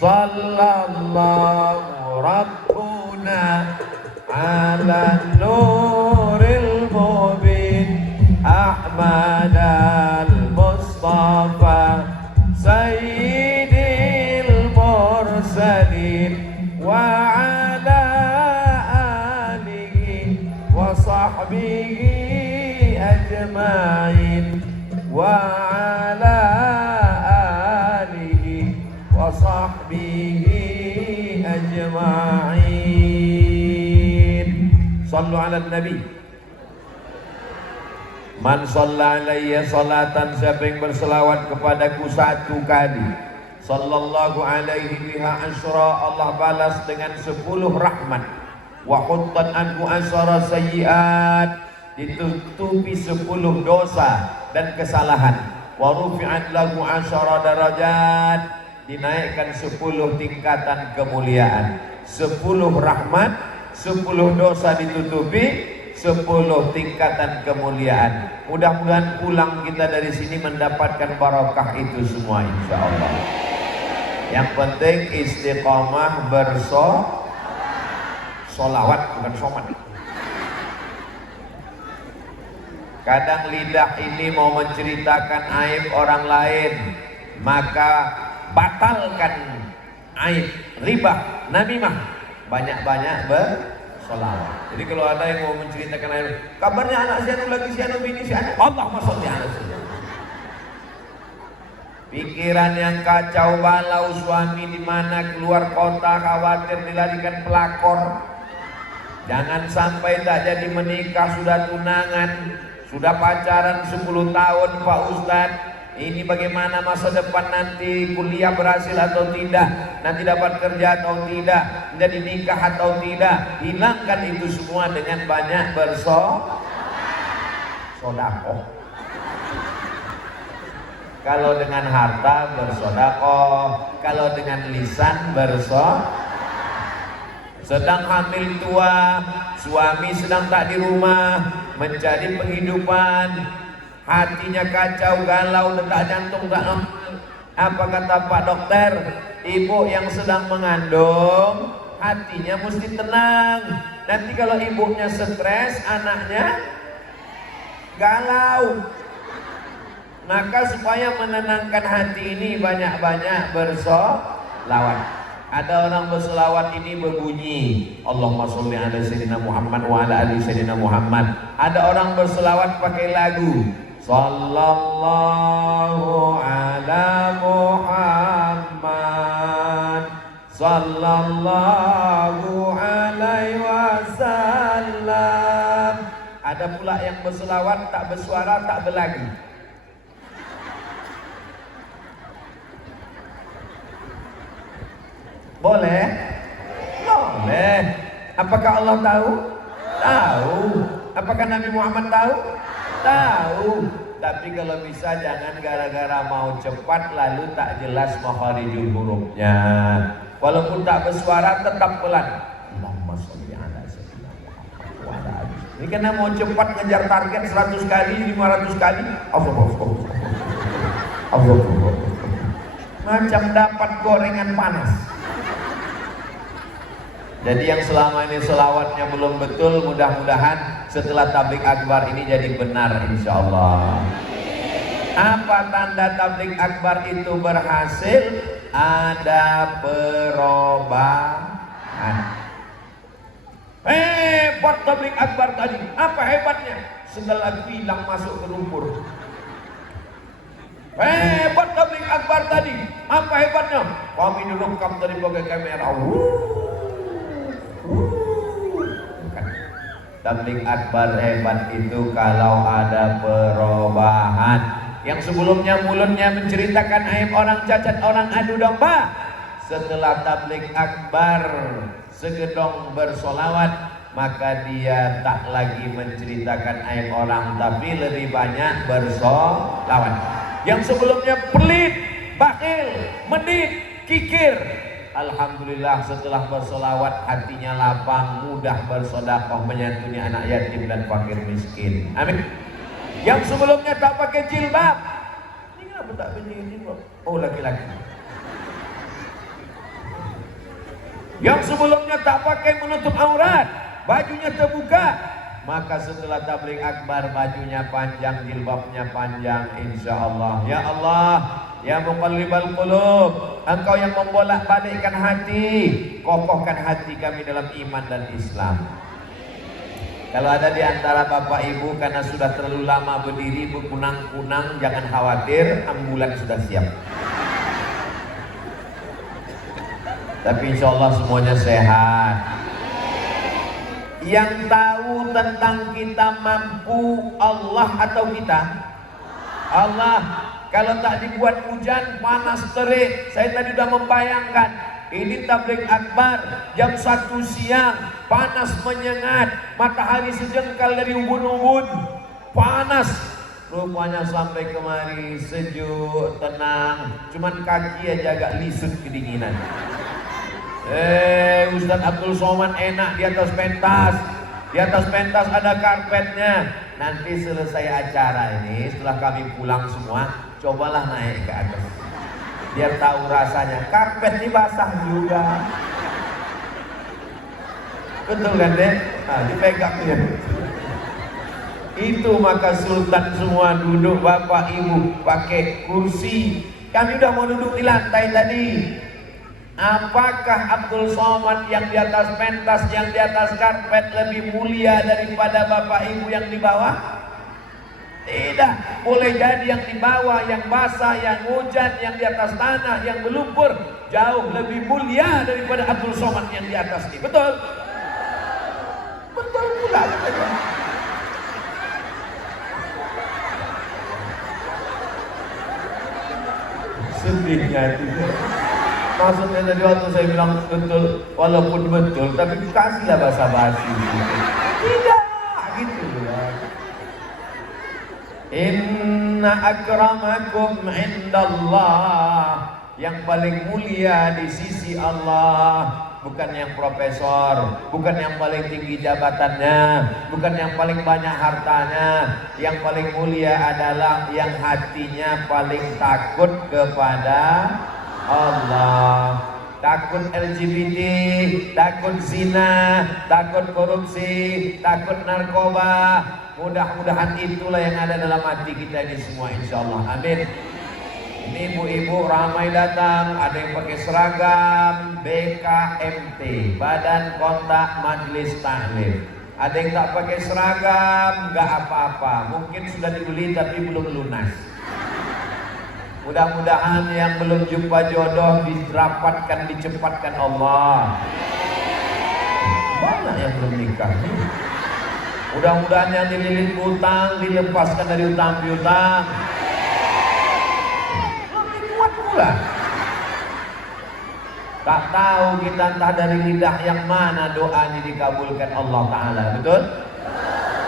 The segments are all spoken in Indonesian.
sallallahu rabbuna ala nuril mubin Ahmad al-Mustafa sayyidil mursalin wa ala alihi wa sahbihi ajma'in wa ala alihi wa sahbihi ajma'in. Sallu ala nabi. Man shalla alayya salatan, siapa yang berselawat kepadaku satu kali, sallallahu alaihi biha asyra, Allah balas dengan 10 rahmat. Wa huttat anhu asyra sayyiat, ditutupi 10 dosa dan kesalahan. Wa rufi'at lahu asyra darajat, dinaikkan 10 tingkatan kemuliaan. 10 rahmat, 10 dosa ditutupi, 10 tingkatan kemuliaan. Mudah-mudahan pulang kita dari sini mendapatkan barokah itu semua insya Allah. Yang penting istiqomah solawat, bukan somat. Kadang lidah ini mau menceritakan aib orang lain, maka batalkan aib, ribah, namimah, banyak-banyak solawat. Jadi kalau ada yang mau menceritakan aib, kabarnya anak si anu lagi, si anu bini si anu, Allahumma sholli ala sayyidina. Pikiran yang kacau balau, suami di mana keluar kota khawatir dilarikan pelakor. Jangan sampai tak jadi menikah, sudah tunangan, sudah pacaran 10 tahun Pak Ustadz. Ini bagaimana masa depan nanti, kuliah berhasil atau tidak, nanti dapat kerja atau tidak, jadi nikah atau tidak. Hilangkan itu semua dengan banyak bersodakoh. Kalau dengan harta bersodakoh, kalau dengan lisan sedang hamil tua, suami sedang tak di rumah, mencari penghidupan, hatinya kacau, galau, detak jantung tak normal. Apa kata Pak Dokter? Ibu yang sedang mengandung, hatinya mesti tenang. Nanti kalau ibunya stres, anaknya galau. Maka supaya menenangkan hati ini banyak-banyak bersolawat. Ada orang berselawat ini berbunyi Allahumma sholli ala sayyidina Muhammad wa ala ali sayyidina Muhammad. Ada orang berselawat pakai lagu sallallahu ala Muhammad sallallahu alaihi wasallam. Ada pula yang berselawat tak bersuara, tak berlagu. Boleh? Boleh. Apakah Allah tahu? Tahu. Apakah Nabi Muhammad tahu? Tahu. Tapi kalau bisa jangan gara-gara mau cepat lalu tak jelas makharijul hurufnya. Walaupun tak bersuara tetap pelan. Allahumma sholli ala sayyidina Muhammad wa ala ali. Ini karena mau cepat ngejar target 100 kali, 500 kali. Allah. Macam dapat gorengan panas. Jadi yang selama ini selawatnya belum betul, mudah-mudahan setelah tablik akbar ini jadi benar insya Allah. Apa tanda tablik akbar itu berhasil? Ada perubahan. Hebat tablik akbar tadi. Apa hebatnya? Segala bilang masuk ke lumpur. Hebat tablik akbar tadi. Apa hebatnya? Kami direkam dari pakai kamera. Tablik akbar hebat itu kalau ada perubahan. Yang sebelumnya mulutnya menceritakan aib orang, cacat orang, adu domba, setelah tablik akbar segedong bersolawat, maka dia tak lagi menceritakan aib orang, tapi lebih banyak bersolawat. Yang sebelumnya pelit, bakhil, medit, kikir, alhamdulillah setelah bersolawat hatinya lapang, mudah bersedekah, menyantuni anak yatim dan fakir miskin. Amin. Yang sebelumnya tak pakai jilbab, ini kenapa tak pakai jilbab? Oh, laki-laki. Yang sebelumnya tak pakai menutup aurat, bajunya terbuka, maka setelah tabligh akbar bajunya panjang, jilbabnya panjang, insya Allah. Ya Allah, ya muqallibal qulub, Engkau yang membolak-balikkan hati, kokohkan hati kami dalam iman dan Islam. Kalau ada di antara bapak ibu karena sudah terlalu lama berdiri berkunang-kunang, jangan khawatir, ambulan sudah siap. Tapi insya Allah semuanya sehat. Yang tahu tentang kita mampu Allah atau kita? Allah. Kalau tak dibuat hujan, panas terik. Saya tadi sudah membayangkan, ini tabligh akbar jam 1 siang, panas menyengat, matahari sejengkal dari ubun-ubun, panas. Rupanya sampai kemari sejuk, tenang, cuman kaki aja agak lisut kedinginan. Ustadz Abdul Somad enak di atas pentas. Di atas pentas ada karpetnya. Nanti selesai acara ini, setelah kami pulang semua, cobalah naik ke atas, biar tahu rasanya. Karpet ini basah juga. Betul kan deh? Nah, dipegangnya. Itu maka sultan semua duduk, bapak ibu pakai kursi. Kami udah mau duduk di lantai tadi. Apakah Abdul Somad yang di atas pentas, yang di atas karpet lebih mulia daripada bapak ibu yang di bawah? Tidak. Boleh jadi yang di bawah, yang basah, yang hujan, yang di atas tanah, yang berlumpur jauh lebih mulia daripada Abdul Somad yang di atas ini. Betul? Betul pula. Sedihnya itu. Maksudnya tadi waktu saya bilang betul, walaupun betul, tapi kasihlah basa-basi. Tidak, gitu ya. Inna akramakum indallah, yang paling mulia di sisi Allah, bukan yang profesor, bukan yang paling tinggi jabatannya, bukan yang paling banyak hartanya. Yang paling mulia adalah yang hatinya paling takut kepada Allah, takut LGBT, takut zina, takut korupsi, takut narkoba. Mudah-mudahan itulah yang ada dalam hati kita ini semua, insya Allah. Amin. Ini ibu-ibu ramai datang, ada yang pakai seragam BKMT, Badan Kontak Majelis Taklim. Ada yang tak pakai seragam, nggak apa-apa. Mungkin sudah dibeli tapi belum lunas. Mudah-mudahan yang belum jumpa jodoh dirapatkan, dicepatkan Allah. Banyak yang belum nikah. Mudah-mudahan yang dililit utang dilepaskan dari utang piutang. Lebih kuat pula. Tak tahu kita entah dari lidah yang mana doa ini dikabulkan Allah Ta'ala. Betul?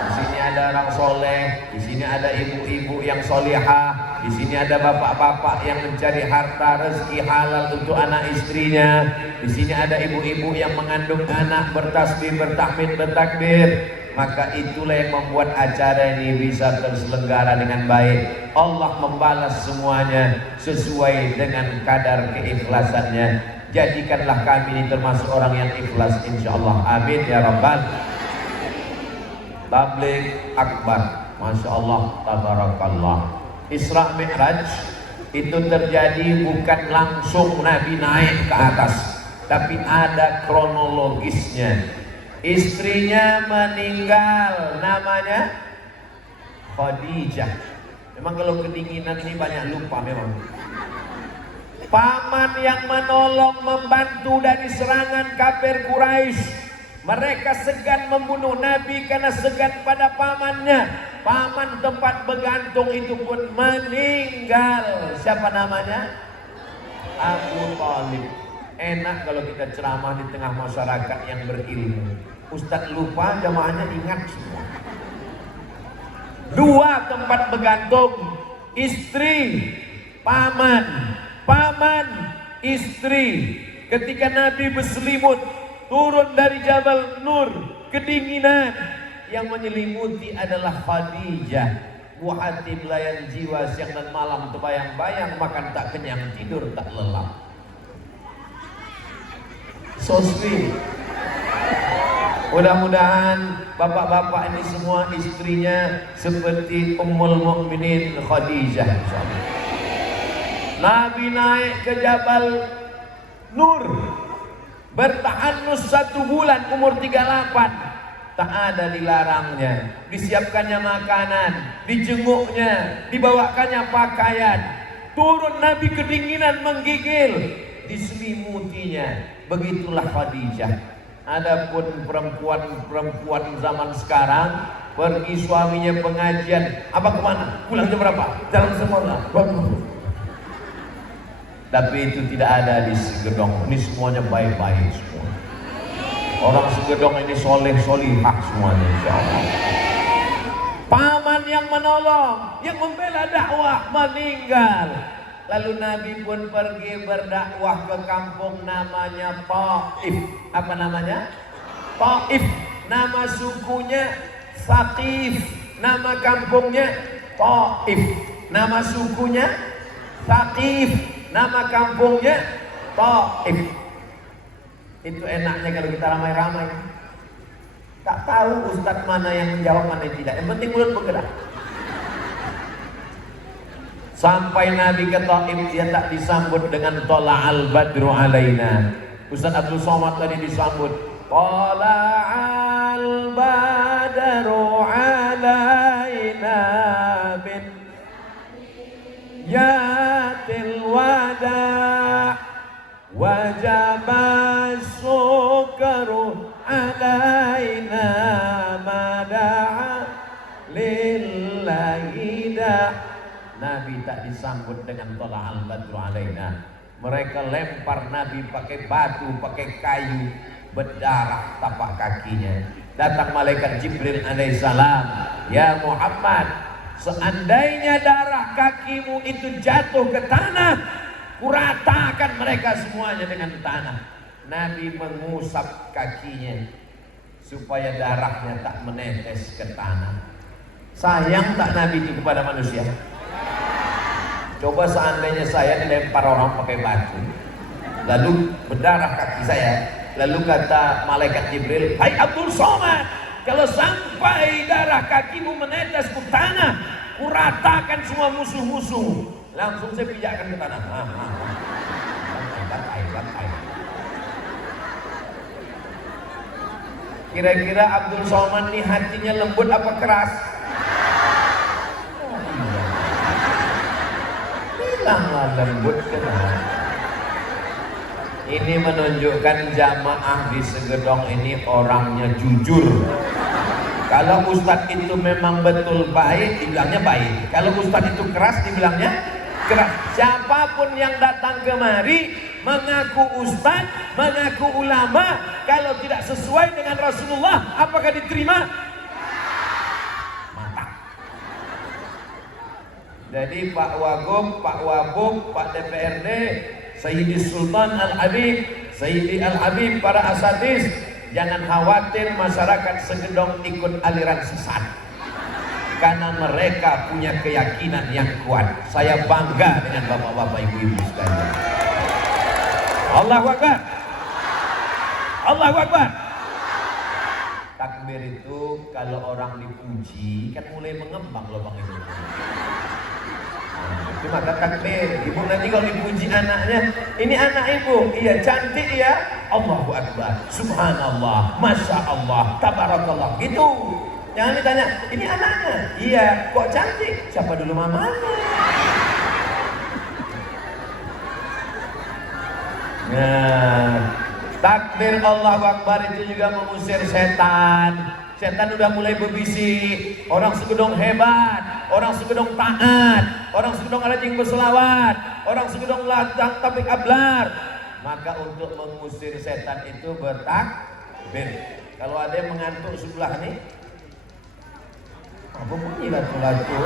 Di sini ada orang soleh, di sini ada ibu-ibu yang solihah, di sini ada bapak-bapak yang mencari harta rezeki halal untuk anak istrinya. Di sini ada ibu-ibu yang mengandung anak, bertasbih, bertahmid, bertakbir. Maka itulah yang membuat acara ini bisa terselenggara dengan baik. Allah membalas semuanya sesuai dengan kadar keikhlasannya. Jadikanlah kami ini termasuk orang yang ikhlas, insyaallah. Amin ya rabbal. Tabligh akbar, masya Allah, tabarakallah. Isra Mi'raj itu terjadi bukan langsung Nabi naik ke atas, tapi ada kronologisnya. Istrinya meninggal, namanya Khadijah. Memang kalau kedinginan ini banyak lupa memang. Paman yang menolong, membantu dari serangan kafir Quraisy. Mereka segan membunuh Nabi karena segan pada pamannya. Paman tempat bergantung itu pun meninggal. Siapa namanya? Abu Thalib. Enak kalau kita ceramah di tengah masyarakat yang berilmu. Ustadz lupa, jamaahnya ingat semua. Dua tempat bergantung, istri, paman. Paman, istri. Ketika Nabi berselimut turun dari Jabal Nur, kedinginan, yang menyelimuti adalah Khadijah. Buah hati belayan jiwa, siang dan malam terbayang-bayang, makan tak kenyang, tidur tak lelap. So sweet. Mudah-mudahan bapak-bapak ini semua istrinya seperti Ummul Mukminin Khadijah, insyaallah. Nabi naik ke Jabal Nur, bertahanus 1 bulan, umur 38. Tak ada dilarangnya, disiapkannya makanan, dijenguknya, dibawakannya pakaian. Turun Nabi kedinginan menggigil, diselimutinya. Begitulah Khadijah. Adapun perempuan zaman sekarang, pergi suaminya pengajian, apa kemana? Pulang jam berapa? Jalan semula. Tapi itu tidak ada di Segedong. Ini semuanya baik-baik semua. Orang Segedong ini soleh solihah semuanya, insyaallah. Paman yang menolong, yang membela dakwah meninggal. Lalu Nabi pun pergi berdakwah ke kampung namanya Taif. Apa namanya? Taif. Nama sukunya Saqif. Nama kampungnya Taif. Nama sukunya Saqif. Nama kampungnya Taif. Itu enaknya kalau kita ramai-ramai. Tak tahu ustadz mana yang menjawab, mana yang tidak. Yang penting mulut bergerak. Sampai Nabi ke Taif, dia tak disambut dengan Tola'al Badru alaina. Ustaz Abdul Somad tadi disambut Tola'al Badru alaina bin yatil wada' wajabas sukaru alaina mada'a lillahi da'. Nabi tak disambut dengan Tola'al Badru alaina. Mereka lempar Nabi pakai batu, pakai kayu, berdarah tapak kakinya. Datang malaikat Jibril alaihissalam, ya Muhammad, seandainya darah kakimu itu jatuh ke tanah, kuratakan mereka semuanya dengan tanah. Nabi mengusap kakinya supaya darahnya tak menetes ke tanah. Sayang tak Nabi itu kepada manusia? Coba seandainya saya dilempar orang pakai batu, lalu berdarah kaki saya, lalu kata malaikat Jibril, hai Abdul Somad, kalau sampai darah kakimu menetes ke tanah, kuratakan semua musuh-musuh. Langsung saya pijakkan ke tanah. Lantai. Kira-kira Abdul Somad nih hatinya lembut apa keras? Bilanglah lembut kenal. Ini menunjukkan jamaah di Segedong ini orangnya jujur. Kalau ustadz itu memang betul baik, dibilangnya baik. Kalau ustadz itu keras, dibilangnya keras. Siapapun yang datang kemari mengaku ustadz, mengaku ulama, kalau tidak sesuai dengan Rasulullah, apakah diterima? Jadi Pak Wagub, Pak Wabub, Pak DPRD, Sayyidi Sultan Al-Habib, Sayyidi Al-Habib, para asatidz, jangan khawatir masyarakat Segedong ikut aliran sesat. Karena mereka punya keyakinan yang kuat. Saya bangga dengan bapak-bapak ibu-ibu sekalian. Allahu Akbar. Allahu Akbar. Takbir itu kalau orang dipuji kan mulai mengembang lubang itu. Itu maka takbir. Ibu nanti kalau dipuji anaknya, ini anak ibu, iya cantik ya, Allahu Akbar, Subhanallah, Masya Allah, Tabarakallah, gitu. Jangan ditanya, ini anaknya, iya, kok cantik, siapa dulu mamanya? Nah, takbir Allahu Akbar itu juga mengusir setan. Setan udah mulai berbisik. Orang Segedong hebat, orang Segedong taat, orang Segedong rajin berselawat, orang Segedong latang tablik ablar. Maka untuk mengusir setan itu bertakbir. Kalau ada yang mengantuk sebelah nih, apa bunyi latu-latu?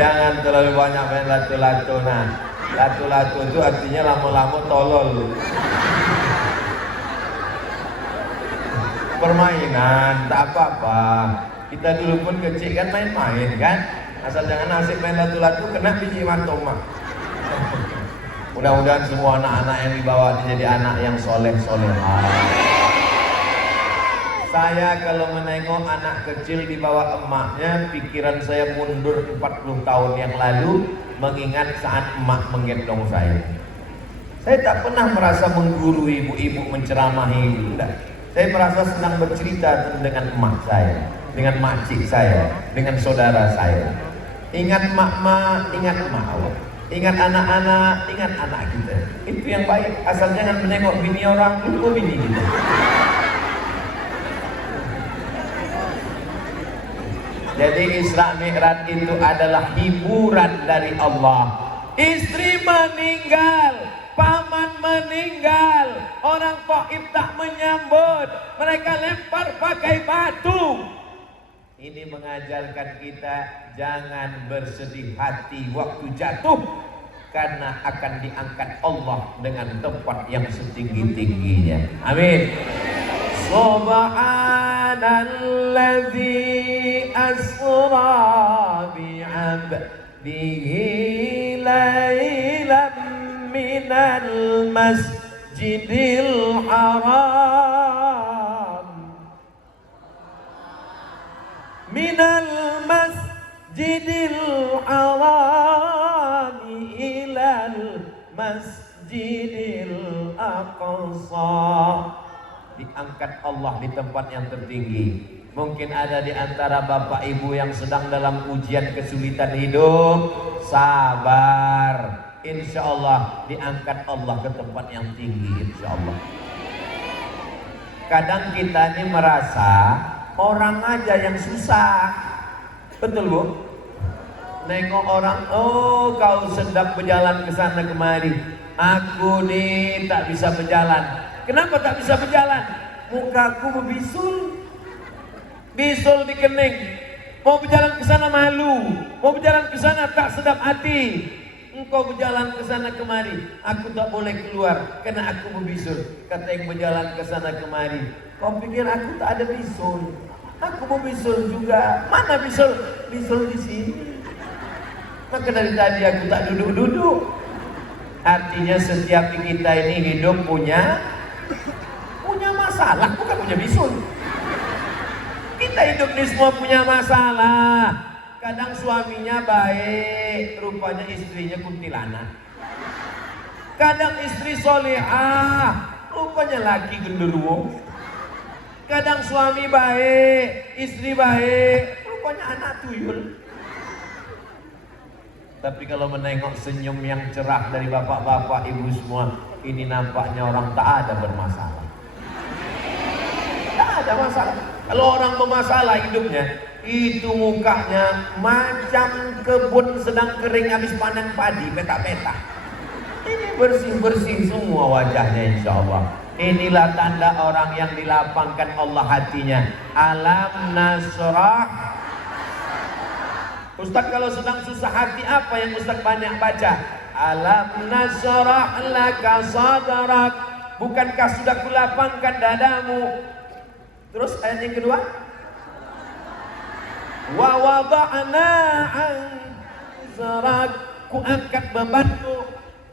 Jangan terlalu banyak main latu-latu. Nah, latu-latu itu artinya lama-lama tolol. Permainan, tak apa-apa. Kita dulu pun kecil kan main-main kan. Asal jangan asik main latu-latu kena biji matoma. Mudah-mudahan semua anak-anak yang dibawa menjadi anak yang soleh-solehah. Saya kalau menengok anak kecil dibawa emaknya, pikiran saya mundur 40 tahun yang lalu, mengingat saat emak menggendong saya. Saya tak pernah merasa menggurui ibu-ibu, menceramahi, tidak. Saya merasa senang bercerita dengan emak saya, dengan makcik saya, dengan saudara saya. Ingat mak-mak, ingat emak Allah. Ingat anak-anak, ingat anak kita. Itu yang baik. Asal jangan menengok bini orang, itu bini kita. Jadi Isra Mi'raj itu adalah hiburan dari Allah. Istri meninggal, paman meninggal, orang Taif tak menyambut, mereka lempar pakai batu. Ini mengajarkan kita jangan bersedih hati waktu jatuh, karena akan diangkat Allah dengan tempat yang setinggi-tingginya. Amin. Subhanalladzi asra bi'abdihi laylan minal masjidil haram ilal masjidil aqsa. Diangkat Allah di tempat yang tertinggi. Mungkin ada di antara bapak ibu yang sedang dalam ujian kesulitan hidup, sabar. Insya Allah diangkat Allah ke tempat yang tinggi, insya Allah. Kadang kita ini merasa orang aja yang susah, betul bu? Nengok orang, oh kau sedang berjalan ke sana kemari, aku nih tak bisa berjalan. Kenapa tak bisa berjalan? Mukaku berbisul, bisul di kening. Mau berjalan ke sana malu, mau berjalan ke sana tak sedap hati. Engkau berjalan ke sana kemari, aku tak boleh keluar karena aku berbisul. Kata yang berjalan ke sana kemari, kau pikir aku tak ada bisul? Aku berbisul juga. Mana bisul? Bisul di sini. Maka dari tadi aku tak duduk-duduk. Artinya setiap kita ini hidup punya masalah, bukan punya bisul. Kita hidup ini semua punya masalah. Kadang suaminya baik, rupanya istrinya kuntilanak. Kadang istri solehah, rupanya laki genderuwo. Kadang suami baik, istri baik, rupanya anak tuyul. Tapi kalau menengok senyum yang cerah dari bapak-bapak, ibu semua, ini nampaknya orang tak ada bermasalah. Tak ada masalah. Kalau orang bermasalah hidupnya, itu mukanya macam kebun sedang kering habis panen padi, petak-petak. Ini bersih-bersih semua wajahnya, insya Allah. Inilah tanda orang yang dilapangkan Allah hatinya. Alam nasrah. Ustaz kalau sedang susah hati apa yang Ustaz banyak baca? Alam nasrah laka sadrak. Bukankah sudah kulapangkan dadamu? Terus ayat yang kedua, wa wada'na anzrak, ku angkat bebanmu,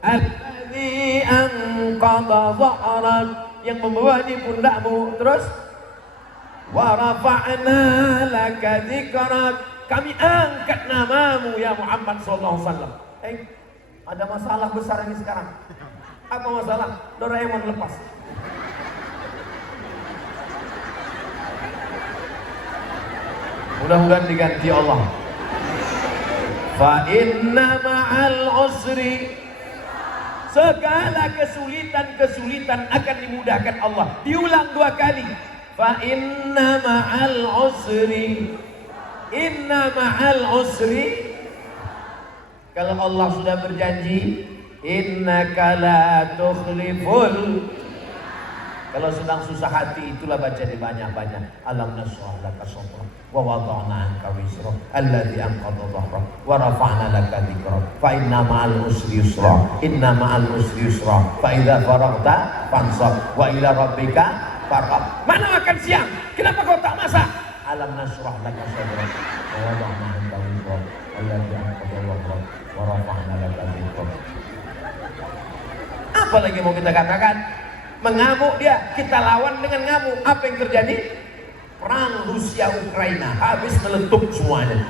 alladzi anqadha dhahrak, yang membebani pundakmu. Terus wa rafa'na laka dzikrak, kami angkat namamu ya Muhammad sallallahu alaihi wasallam. Ada masalah besar ini sekarang. Apa masalah? Doraemon lepas. Mudah-mudahan diganti Allah. Fa inna ma'al usri, segala kesulitan-kesulitan akan dimudahkan Allah. Diulang 2 kali. Fa inna ma'al usri, inna ma'al usri. Kalau Allah sudah berjanji, innaka la tukhliful. Kalau sedang susah hati, itulah baca di banyak-banyak. Alam nasrah laka sadrak wa wada'na anka wizrak alladzi anqadha dhahrak wa rafa'na laka dzikrak fa inna ma'al usri yusra inna ma'al usri yusra fa idza faraghta fansab wa ila rabbika farghab. Mana makan siang? Kenapa kau tak masak? Alam nasrah laka sadrak wa wada'na anka wizrak alladzi anqadha dhahrak wa rafa'na laka dzikrak. Apa lagi mau kita katakan? Mengamuk dia, kita lawan dengan ngamuk. Apa yang terjadi? Perang Rusia Ukraina, habis meletup semuanya.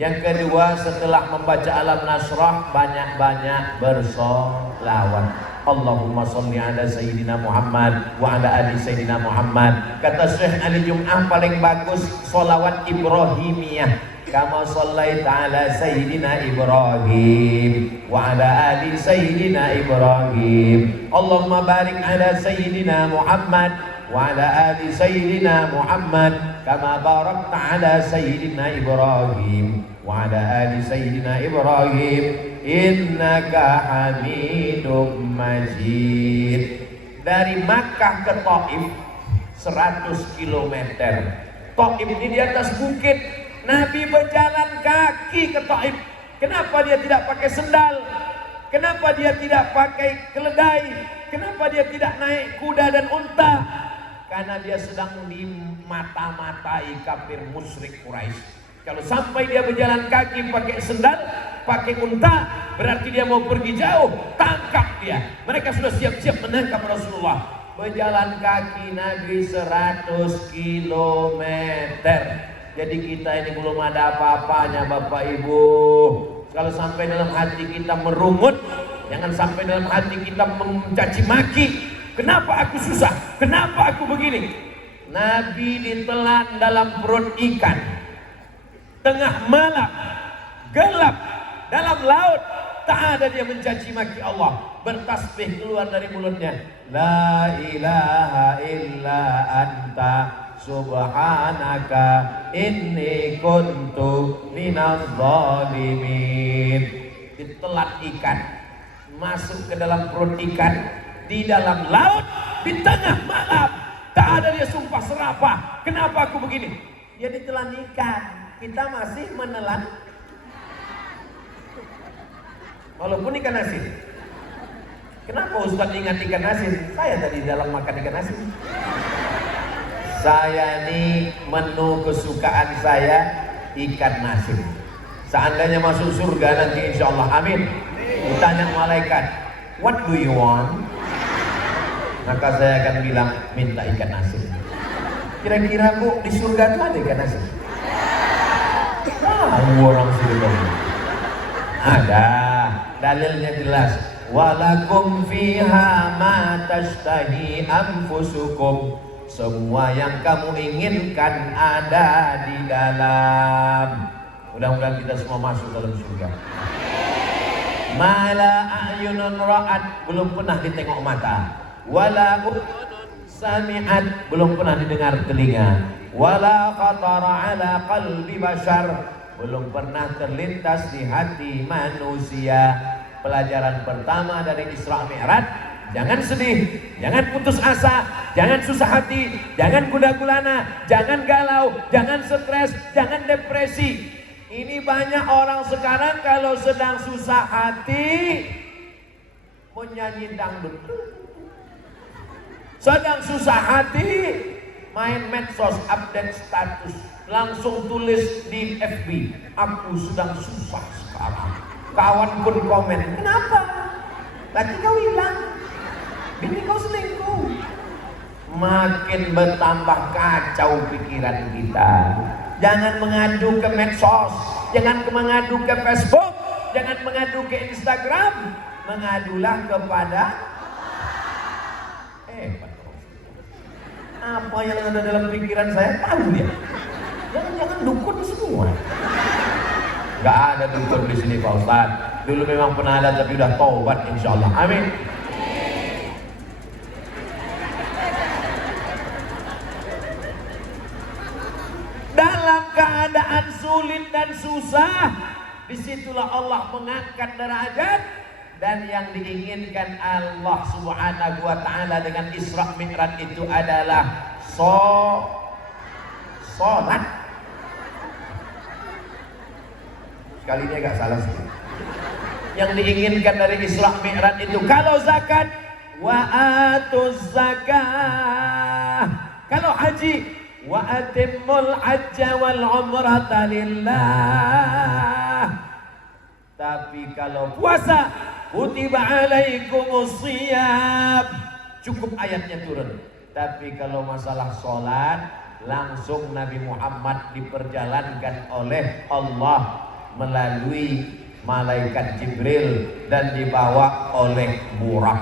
Yang kedua, setelah membaca Alam Nasrah, banyak-banyak bersolawat. Allahumma sholli ala Sayyidina Muhammad wa ala ali Sayyidina Muhammad. Kata Syekh Ali Jum'ah, paling bagus solawat Ibrahimiyah. Kama shallaita ala Sayyidina Ibrahim wa ala ali Sayyidina Ibrahim. Allahumma barik ala Sayyidina Muhammad wa ala ali Sayyidina Muhammad kama barakta ala Sayyidina Ibrahim wa ala ali Sayyidina Ibrahim innaka Hamidum Majid. Dari Makkah ke Taif 100 km. Taif ini di atas bukit. Nabi berjalan kaki ke Taif. Kenapa dia tidak pakai sendal? Kenapa dia tidak pakai keledai? Kenapa dia tidak naik kuda dan unta? Karena dia sedang dimata-matai kafir musyrik Quraisy. Kalau sampai dia berjalan kaki pakai sendal, pakai unta, berarti dia mau pergi jauh, tangkap dia. Mereka sudah siap-siap menangkap Rasulullah. Berjalan kaki Nabi 100 km. Jadi kita ini belum ada apa-apanya Bapak Ibu. Kalau sampai dalam hati kita merungut, jangan sampai dalam hati kita mencaci maki. Kenapa aku susah? Kenapa aku begini? Nabi ditelan dalam perut ikan, tengah malam, gelap, dalam laut. Tak ada dia mencaci maki Allah. Bertasbih keluar dari mulutnya, la ilaha illa anta subhanaka inni kuntu minaz zalimin. Ditelan ikan, masuk ke dalam perut ikan, di dalam laut, di tengah malam. Tak ada dia sumpah serapah. Kenapa aku begini? Dia ditelan ikan, kita masih menelan walaupun ikan asin. Kenapa Ustaz ingat ikan asin? Saya tadi dalam makan ikan asin. Saya ini menu kesukaan saya ikan asin. Seandainya masuk surga nanti insya Allah, amin, ditanya malaikat, what do you want? Maka saya akan bilang, minta ikan asin. Kira-kira Bu, di surga itu ada ikan asin? Orang surga ada, dalilnya jelas. Walakum fiha ma tashtahi anfusukum. Semua yang kamu inginkan ada di dalam. Mudah-mudahan kita semua masuk dalam surga. Mala a'yunun ra'at, belum pernah ditengok mata. Wala udhunun sami'at, belum pernah didengar telinga. Wala khatara ala qalbi bashar, belum pernah terlintas di hati manusia. Pelajaran pertama dari Isra Mi'raj, jangan sedih, jangan putus asa, jangan susah hati, jangan kuda gulana, jangan galau, jangan stres, jangan depresi. Ini banyak orang sekarang kalau sedang susah hati menyanyi dangdut. Sedang susah hati main medsos, update status, langsung tulis di FB, aku sedang susah sekarang. Kawan pun komen, kenapa? Lagi kau hilang, bini kau selingkuh. Makin bertambah kacau pikiran kita. Jangan mengadu ke medsos, jangan mengadu ke Facebook, jangan mengadu ke Instagram. Mengadulah kepada apa yang ada dalam pikiran saya, tahu dia. Jangan dukun semua. Gak ada dukun di sini Pak Ustaz. Dulu memang pernah ada tapi udah taubat insyaallah. Amin. Dalam keadaan sulit dan susah, disitulah Allah mengangkat derajat. Dan yang diinginkan Allah Subhanahu wa ta'ala dengan Isra Mi'raj itu adalah sholat. Kali ini agak salah sih. Yang diinginkan dari Isra Mi'raj itu, kalau zakat, wa atuz zakah. Kalau haji, wa atimmul hajja wal umrata lillah. Tapi kalau puasa, kutiba alaikumus shiyam. Cukup ayatnya turun. Tapi kalau masalah sholat, langsung Nabi Muhammad diperjalankan oleh Allah melalui malaikat Jibril dan dibawa oleh Burak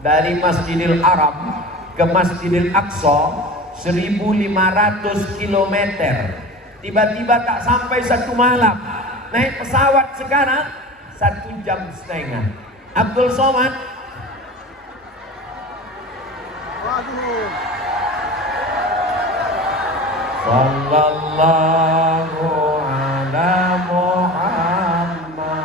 dari Masjidil Haram ke Masjidil Aqsa 1.500 km. Tiba-tiba tak sampai 1 malam. Naik pesawat sekarang 1 jam setengah. Abdul Somad. Sallallahu ala Muhammad.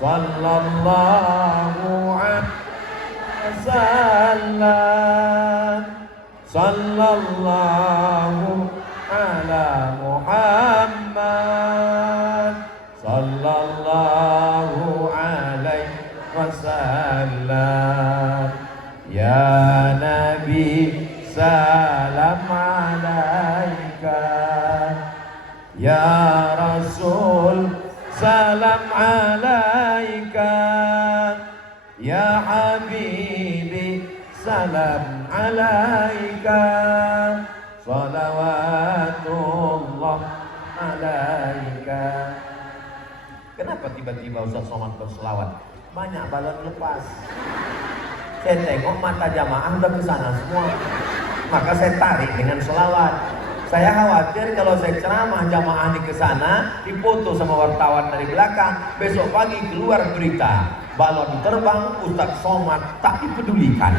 Sallallahu alaihi wasallam. Sallallahu ala Muhammad. Sallallahu alaihi wasallam. Ya Nabi salam alaika, ya Rasul salam alaika, ya Habibi salam alaika, salawatullah alaika. Kenapa tiba-tiba Ustaz Somad berselawat? Banyak balon lepas. Saya tengok mata jamaah udah ke sana semua. Maka saya tarik dengan selawat. Saya khawatir kalau saya ceramah jamaah di kesana dipoto sama wartawan dari belakang, besok pagi keluar berita balon terbang Ustaz Somad tak dipedulikan.